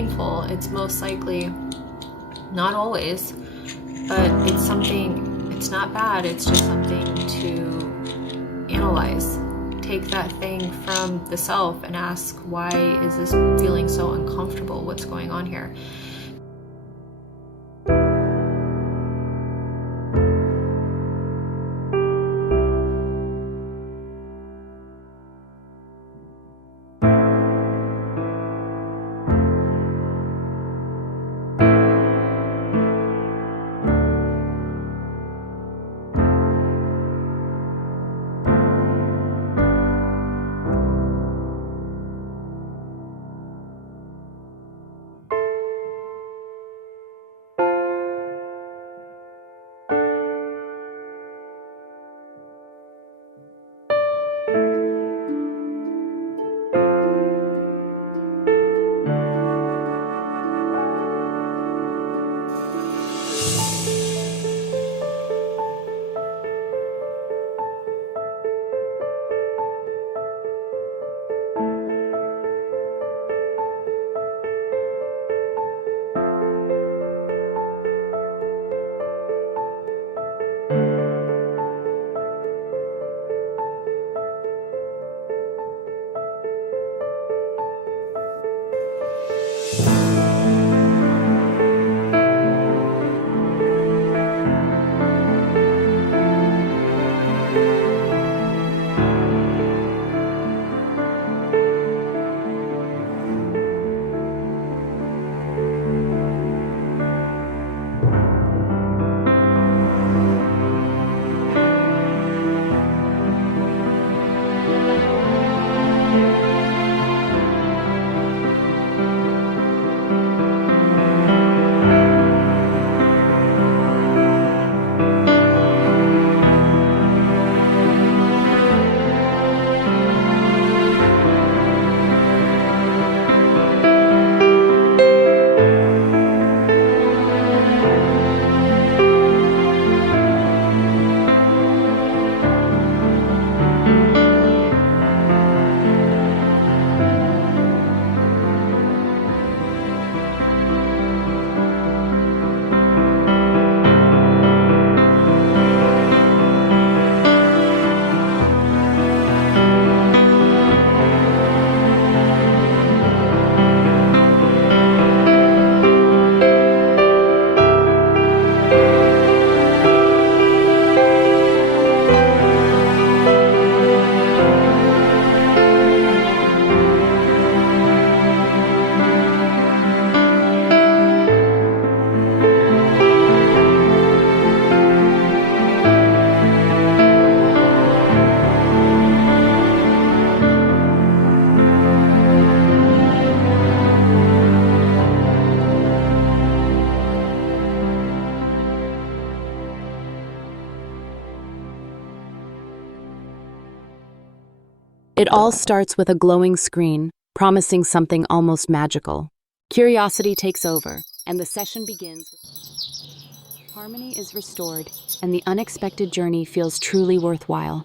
painful, it's most likely, not always, but it's something, it's not bad, it's just something to analyze. Take that thing from the self and ask, why is this feeling so uncomfortable? What's going on here? It all starts with a glowing screen, promising something almost magical. Curiosity takes over, and the session begins. Harmony is restored, and the unexpected journey feels truly worthwhile.